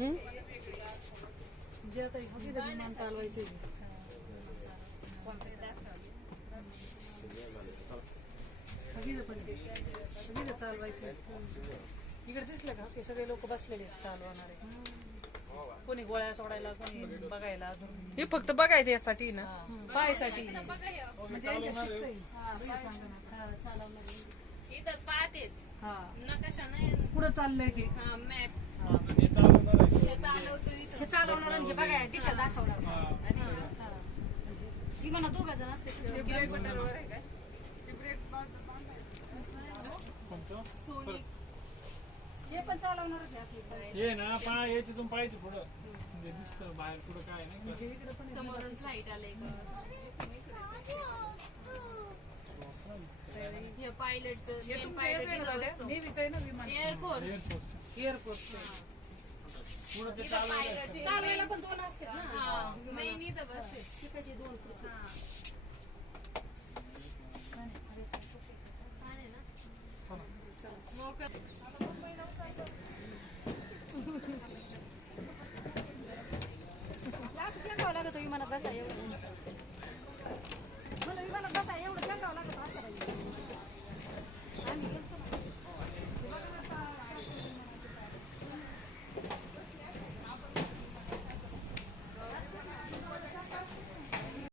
जे आता विमान चालवायचे चालवायचे इकडे दिसलं का ते सगळे लोक बसलेले चालवणारे कोणी गोळ्या सोडायला कोणी बघायला हे फक्त बघायसाठी ना पाहायसाठी म्हणजे पुढे चाललंय की हे चालवणार आणि हे बघाय दिशा दाखवणार विमाना दोघं जण असते हे पण चालवणारच हे ना पा याच्यातून पाहिजे पुढं म्हणजे दिसतं बाहेर पुढं काय नाही समोरून फ्लाईट आले पायलट एअरपोर्ट चालवायला पण दोन असतात ना बसते दोन लागत विमानात बसा एवढं